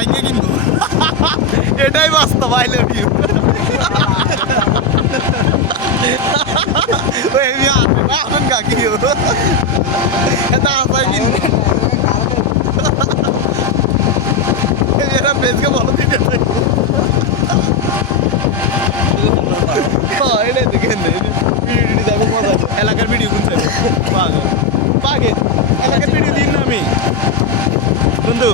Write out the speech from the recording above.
ভাঙিয়ে কিনবো এটাই বাস্তব আই লাভ ইউ ওই আমি আসুন কাকি এটা আসাই কিনবো এরা বেজকে বলো দিতে এটাই দেখেন দেখো মজা এলাকার ভিডিও কোনছে পাগে পাগে এলাকার ভিডিও দিন না আমি বন্ধু